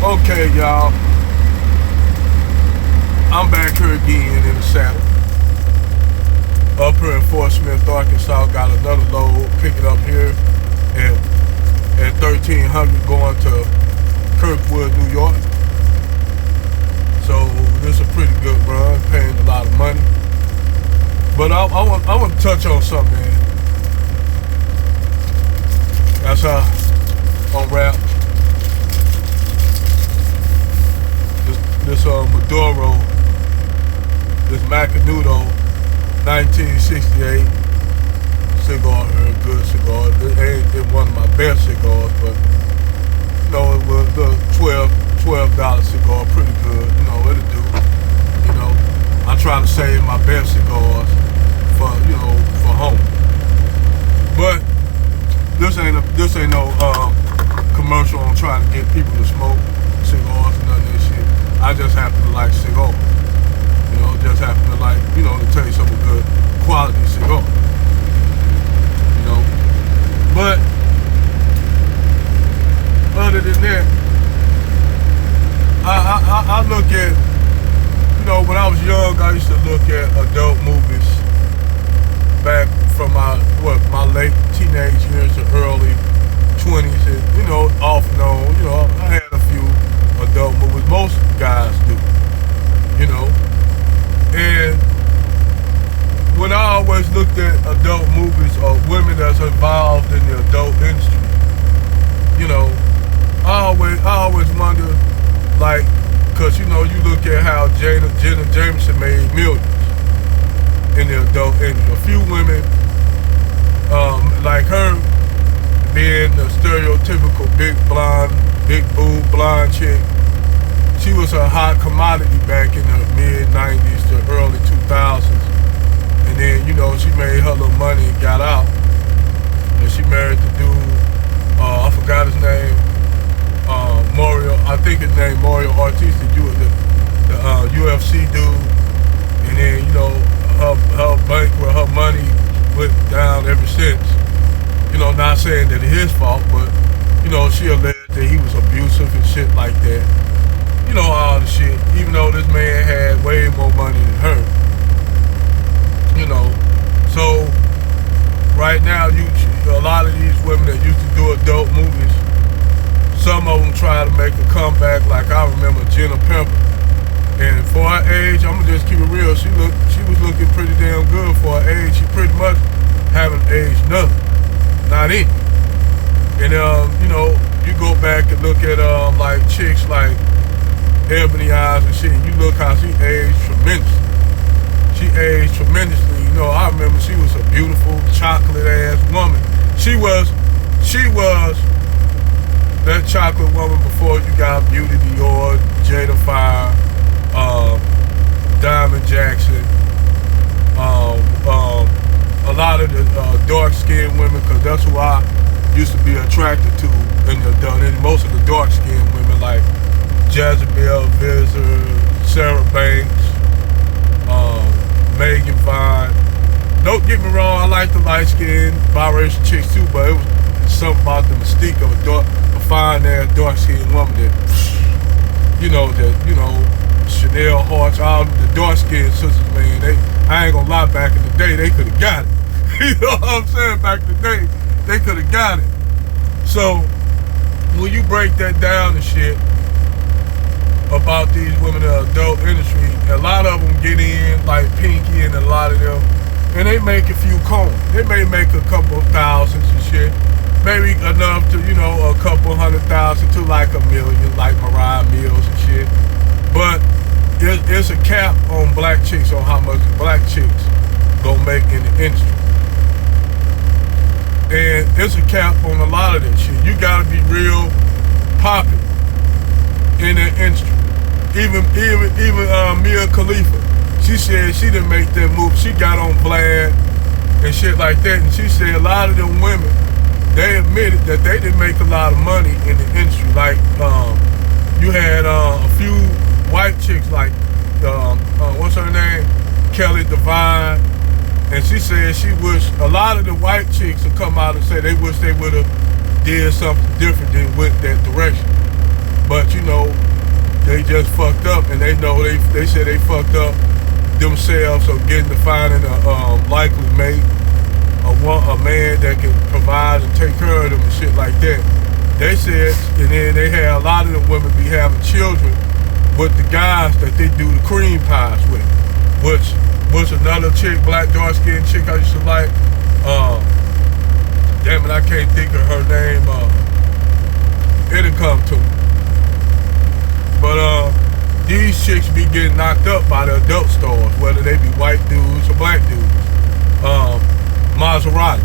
Okay, y'all. I'm back here again in the saddle. Up here in Fort Smith, Arkansas. Got another load picking up here at 1300 going to Kirkwood, New York. So this is a pretty good run, paying a lot of money. But I want to touch on something, man. That's how on rap. This Maduro, this Macanudo 1968 cigar here, good cigar. It ain't one of my best cigars, but you know, it was the $12 cigar, pretty good. You know, it'll do. You know, I try to save my best cigars for home. But this ain't no commercial on trying to get people to smoke cigars and none of this shit. I just happen to like cigars. You know, just happen to like, to taste of a good quality cigar. You know. But other than that, I look at, when I was young, I used to look at adult movies back from my late teenage years to early 20s, and, off and on, I had a few adult movies. Most guys do, and when I always looked at adult movies or women that's involved in the adult industry, I always wonder, like, cause you look at how Jenna Jameson made millions in the adult industry. A few women, like her, being the stereotypical big blonde, big boob blonde chick, she was a hot commodity back in the mid 90s to early 2000s. And then, she made her little money and got out. And she married the dude, I forgot his name, Mario, I think his name Mario Ortiz, the UFC dude. And then, her bankroll, her money went down ever since. Not saying that it's his fault, but, she alleged that he was abusive and shit like that. All the shit, even though this man had way more money than her. So right now, a lot of these women that used to do adult movies, some of them try to make a comeback. Like I remember Jenna Pember, and for her age, I'm gonna just keep it real. She was looking pretty damn good for her age. She pretty much haven't aged nothing, not any. And you go back and look at like chicks like Ebony Eyes and shit. You look how she aged tremendously. She aged tremendously. I remember she was a beautiful chocolate ass woman. She was that chocolate woman before you got Beauty Dior, Jada Fire, Diamond Jackson, a lot of the dark-skinned women, because that's who I used to be attracted to in the adult. And most of the dark-skinned women like Jezebel Visor, Sarah Banks, Megan Vine. Don't get me wrong, I like the light-skinned biracial chicks too, but it was something about the mystique of a fine-ass dark-skinned woman that, Chanel Hearts, all the dark-skinned sisters, man, I ain't gonna lie, back in the day, they could have got it. You know what I'm saying? Back in the day, they could have got it. So, when you break that down and shit about these women in the adult industry, a lot of them get in, like Pinky and a lot of them, and they make a few coins. They may make a couple of thousands and shit. Maybe enough to, a couple 100,000 to like $1 million, like Mariah Mills and shit. But there's a cap on black chicks, on how much black chicks gonna make in the industry. And there's a cap on a lot of that shit. You gotta be real popping in the industry. Even Mia Khalifa, she said she didn't make that move. She got on Vlad and shit like that, and she said a lot of them women, they admitted that they didn't make a lot of money in the industry. Like you had a few white chicks like what's her name, Kelly Divine, and she said she wished a lot of the white chicks would come out and say they wish they would have did something different than went that direction. But they just fucked up, and they know they said they fucked up themselves or getting to finding a likely mate, a man that can provide and take care of them and shit like that. They said, and then they had a lot of them women be having children with the guys that they do the cream pies with, which was another chick, black dark-skinned chick I used to like. Damn it, I can't think of her name. It'll come to me. But these chicks be getting knocked up by the adult stores, whether they be white dudes or black dudes. Maserati,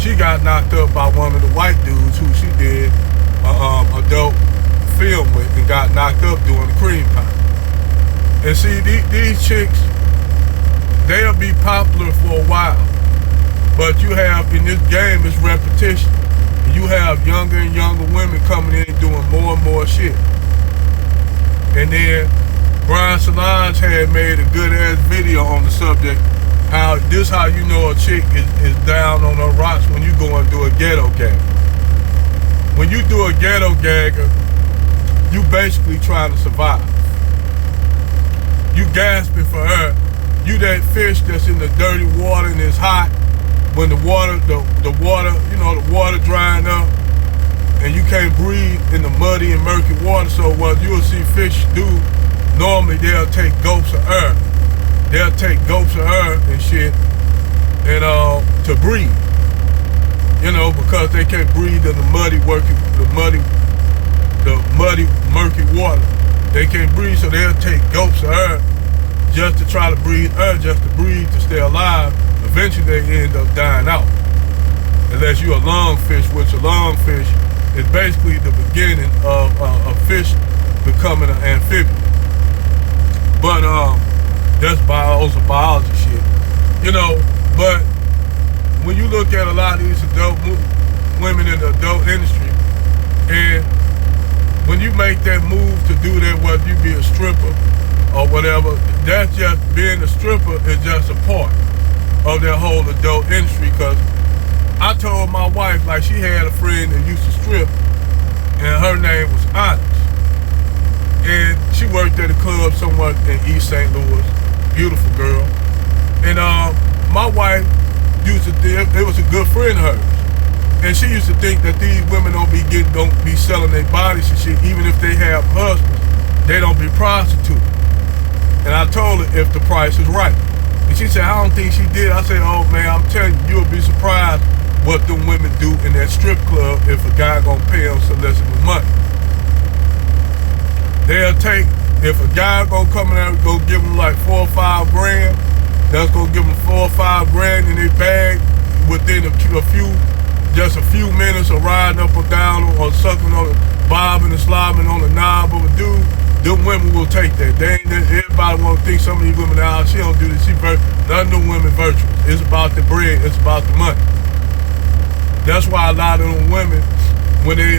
she got knocked up by one of the white dudes who she did adult film with and got knocked up doing the cream pie. And see, these chicks, they'll be popular for a while, but you have, in this game, it's repetition. You have younger and younger women coming in doing more and more shit. And then Brian Solange had made a good ass video on the subject, how you know a chick is down on her rocks when you go and do a ghetto gag. When you do a ghetto gagger, you basically trying to survive. You gasping for air. You that fish that's in the dirty water and it's hot. When the water, the water drying up, and you can't breathe in the muddy and murky water. So what you'll see fish do, normally they'll take gulps of air. They'll take gulps of air and shit, and to breathe. Because they can't breathe in the muddy, murky water. They can't breathe, so they'll take gulps of air just to try to breathe air, just to breathe, to stay alive. Eventually they end up dying out. Unless you're a lungfish, which a lungfish is basically the beginning of a fish becoming an amphibian. But that's biology shit. But when you look at a lot of these adult women in the adult industry, and when you make that move to do that, whether you be a stripper or whatever, that's just, being a stripper is just a part of that whole adult industry. Because I told my wife, like, she had a friend that used to strip, and her name was Onyx. And she worked at a club somewhere in East St. Louis. Beautiful girl. And my wife used to think, it was a good friend of hers. And she used to think that these women don't be selling their bodies and shit, even if they have husbands, they don't be prostitutes. And I told her if the price is right. And she said, I don't think she did. I said, oh man, I'm telling you, you'll be surprised what them women do in that strip club if a guy gonna pay them soliciting money. They'll take, if a guy gonna come in there and go give them like 4 or 5 grand, that's gonna give them 4 or 5 grand in their bag within just a few minutes of riding up or down or sucking on, bobbing and slobbing on the knob of a dude. Them women will take that. Everybody want to think some of these women out, she don't do this. None of them women virtuous. It's about the bread. It's about the money. That's why a lot of them women, when they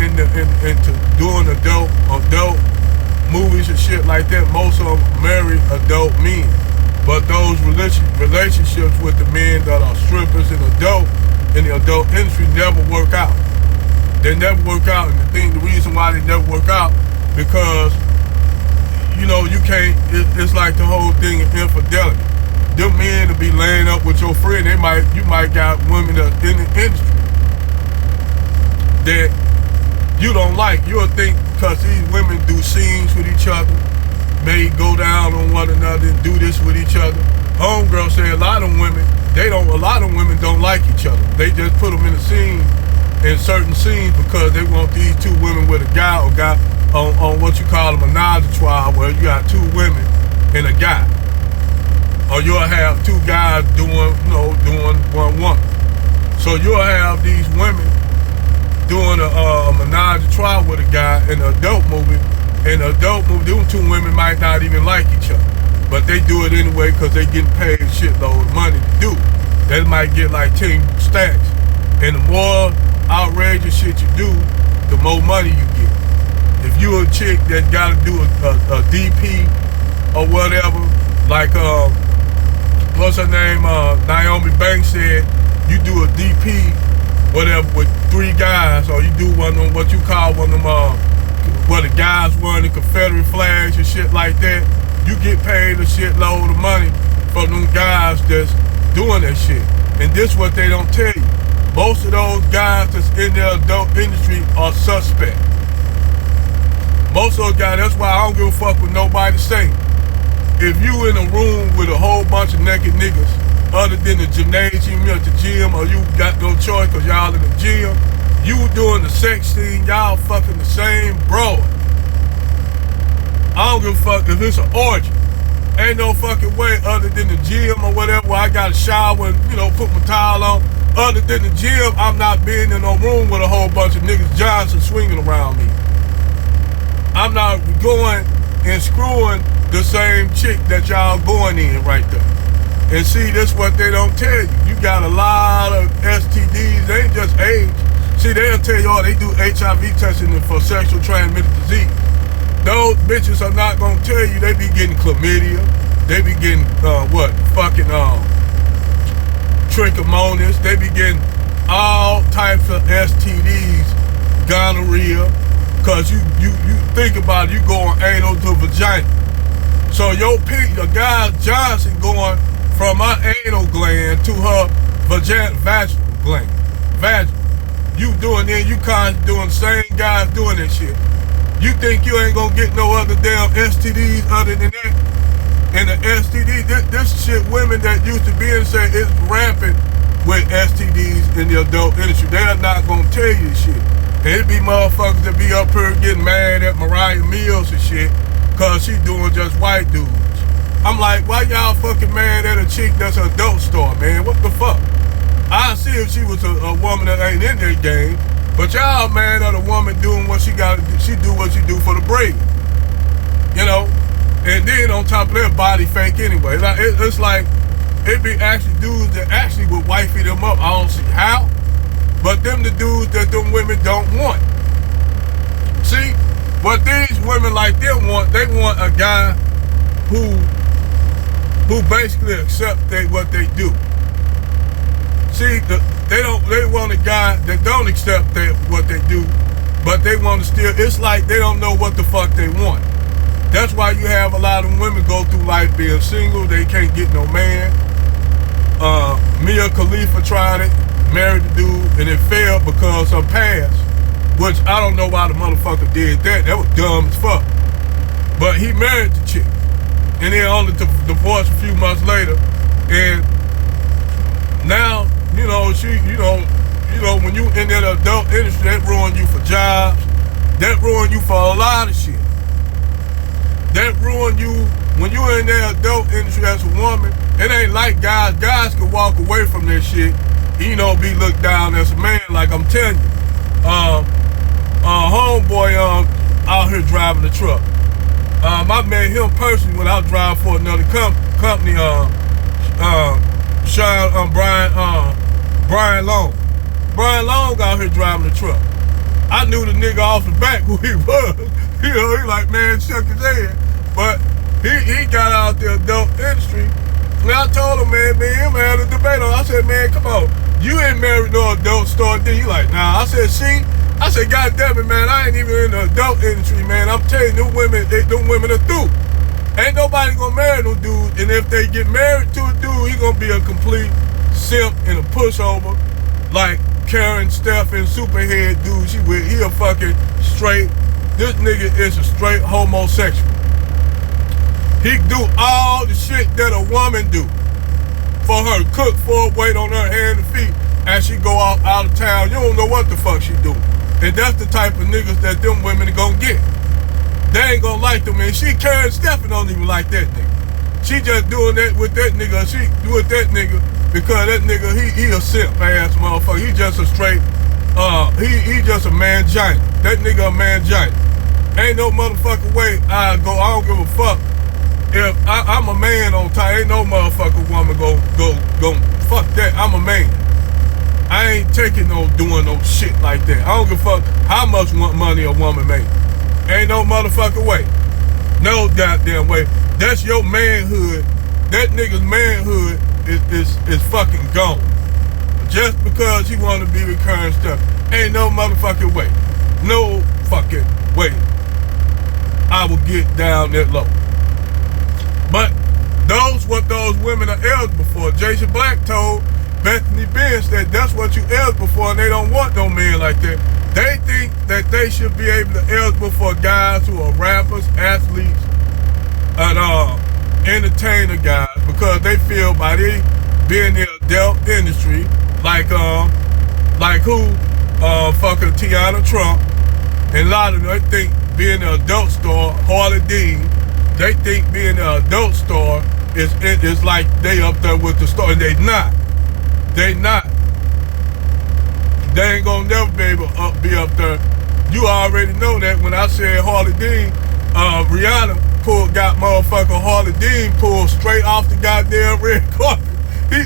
into doing adult movies and shit like that, most of them marry adult men. But those relationships with the men that are strippers and in the adult industry never work out. They never work out, and the reason why they never work out, because you can't. It's like the whole thing of infidelity. Them men to be laying up with your friend, you might got women that's in the industry that you don't like. You'll think because these women do scenes with each other, may go down on one another and do this with each other. Homegirl say a lot of women don't like each other. They just put them in certain scenes because they want these 2 women with a guy or guy on what you call a menage a trois, where you got 2 women and a guy. Or you'll have 2 guys doing one woman. So you'll have these women doing a menage a trois with a guy in an adult movie. In an adult movie, them 2 women might not even like each other, but they do it anyway because they getting paid a shitload of money to do it. They might get like 10 stacks. And the more outrageous shit you do, the more money you get. If you're a chick that got to do a DP or whatever, like what's her name, Naomi Banks said, you do a DP, whatever, with 3 guys, or you do one of them, what you call one of them, or the guys wearing the Confederate flags and shit like that. You get paid a shitload of money for them guys that's doing that shit. And this what they don't tell you. Most of those guys that's in the adult industry are suspect. Most of those guys, that's why I don't give a fuck what nobody say. If you in a room with a whole bunch of naked niggas, other than the gymnasium, you at the gym, or you got no choice because y'all in the gym, you doing the sex scene, y'all fucking the same broad. I don't give a fuck if it's an orgy. Ain't no fucking way other than the gym or whatever where I got to shower and, put my towel on. Other than the gym, I'm not being in no room with a whole bunch of niggas Johnson swinging around me. I'm not going and screwing the same chick that y'all going in right there. And see, that's what they don't tell you. You got a lot of STDs. They ain't just AIDS. See, they'll tell you, they do HIV testing for sexual transmitted disease. Those bitches are not gonna tell you they be getting chlamydia. They be getting trichomonas. They be getting all types of STDs, gonorrhea. Cause you think about it, you going anal to vagina. So your guy Johnson going from her anal gland to her vaginal gland. Vaginal. You doing it, you kind of doing the same guys doing that shit. You think you ain't gonna get no other damn STDs other than that? And the STD, this shit women that used to be in say it's rampant with STDs in the adult industry. They're not gonna tell you this shit. And it be motherfuckers that be up here getting mad at Mariah Mills and shit cause she doing just white dudes. I'm like, why y'all fucking mad at a chick that's an adult star, man? What the fuck? I see if she was a woman that ain't in that game. But y'all mad at a woman doing what she gotta do. She do what she do for the bread. And then on top of that, body fake anyway. It's like, it be actually dudes that actually would wifey them up. I don't see how. But them the dudes that them women don't want. See, what these women like them want, they want a guy who basically accepts what they do. See, they want a guy that don't accept what they do, but they want to still, it's like they don't know what the fuck they want. That's why you have a lot of women go through life being single, they can't get no man. Mia Khalifa tried it, married the dude, and it failed because her past, which I don't know why the motherfucker did that. That was dumb as fuck. But he married the chick, and then only divorced a few months later, and now, when you in that adult industry, that ruin you for jobs. That ruin you for a lot of shit. That ruin you when you in that adult industry as a woman. It ain't like guys. Guys can walk away from that shit. Be looked down as a man. Like I'm telling you, homeboy out here driving the truck. I met him personally when I was driving for another company. Brian Long. Brian Long out here driving the truck. I knew the nigga off the back who he was. He like, man, shook his head. But he got out the adult industry. And I told him, man, him had a debate on. I said, man, come on. You ain't married no adult star, then he like, nah. I said, God damn it, man, I ain't even in the adult industry, man. I'm telling you, them women are through. Ain't nobody gonna marry no dude, and if they get married to a dude, he gonna be a complete simp and a pushover, like Karen Stephan, superhead dude. He a fucking straight. This nigga is a straight homosexual. He do all the shit that a woman do for her, cook for her, wait on her hand and feet as she go out of town. You don't know what the fuck she do, and that's the type of niggas that them women are gonna get. They ain't gonna like them, man. Karen Stephan don't even like that nigga. She just doing that with that nigga. She do with that nigga because that nigga, he a simp ass motherfucker. He just a straight, he just a man giant. That nigga a man giant. Ain't no motherfucking way I don't give a fuck. If I'm a man on top, ain't no motherfucking woman go fuck that. I'm a man. I ain't doing no shit like that. I don't give a fuck how much money a woman make. Ain't no motherfucking way. No goddamn way. That's your manhood. That nigga's manhood is fucking gone. Just because he want to be with Karen Stephan. Ain't no motherfucking way. No fucking way. I will get down that low. But those what those women are eligible for. Jason Black told Bethany Benz that that's what you eligible for, and they don't want no men like that. They think that they should be able to eligible for guys who are rappers, athletes, and entertainer guys, because they feel by they being in the adult industry, like who fucking Tiana Trump, and a lot of them, they think being an adult star, Harley Dean, they think being an adult star is like they up there with the star, and they not. They not. They ain't gonna never be able to be up there. You already know that when I said Harley Dean, Rihanna got motherfucking Harley Dean pulled straight off the goddamn red carpet.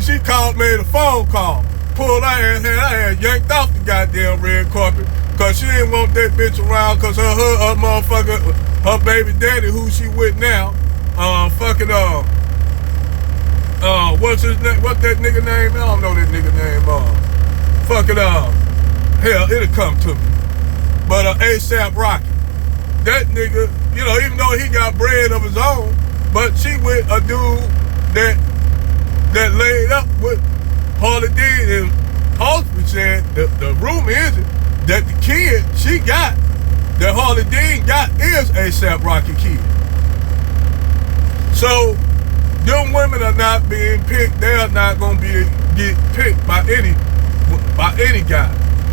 She made a phone call, pulled her ass yanked off the goddamn red carpet, cause she didn't want that bitch around, cause her motherfucker, her baby daddy, who she with now, what's his name? What's that nigga name? I don't know that nigga name. Hell, it'll come to me. But A$AP Rocky, that nigga, you know, even though he got bread of his own, but she with a dude that laid up with Harley Dean, and Halsey said the rumor is that the kid she got, that Harley Dean got, is A$AP Rocky kid. So them women are not being picked. They are not gonna get picked by any guy.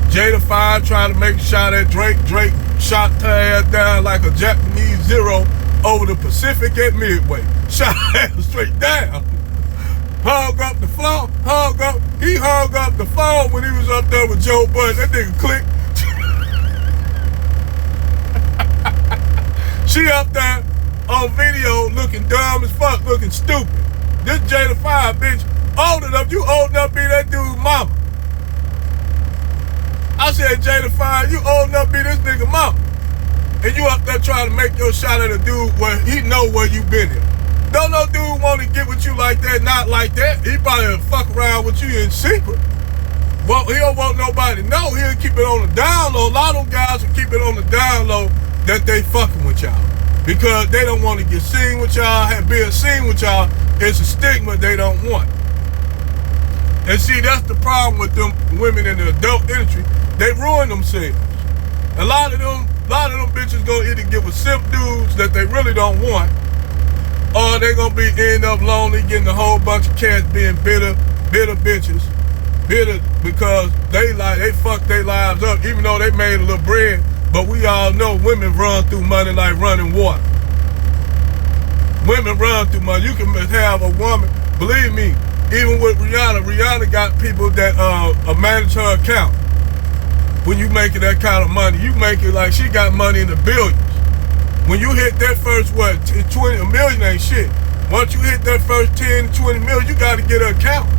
Jada Fine trying to make a shot at Drake. Drake shot her ass down like a Japanese Zero over the Pacific at Midway. Shot her ass straight down. Hung up the floor. He hung up the phone when he was up there with Joe Budden. That nigga clicked. She up there on video looking dumb as fuck, looking stupid. This Jada Fine bitch old enough, you old enough to be that dude's mama. I said, Jada Fine, you old enough to be this nigga mama. And you up there trying to make your shot at a dude where he know where you been in. Don't no dude want to get with you like that, not like that. He probably fuck around with you in secret. Well, he don't want nobody to know. He'll keep it on the down low. A lot of them guys will keep it on the down low that they fucking with y'all, because they don't want to get seen with y'all. Being seen with y'all is a stigma they don't want. And see, that's the problem with them women in the adult industry. They ruin themselves. A lot of them bitches gonna either get with simp dudes that they really don't want, or they gonna end up lonely, getting a whole bunch of cats, being bitter bitches. Bitter because they fucked their lives up, even though they made a little bread. But we all know women run through money like running water. Women run through money. You can have a woman, believe me, even with Rihanna got people that manage her account. When you making that kind of money, you make it like she got money in the billions. When you hit that first, 20 million ain't shit. Once you hit that first 10 to 20 million, you got to get an account.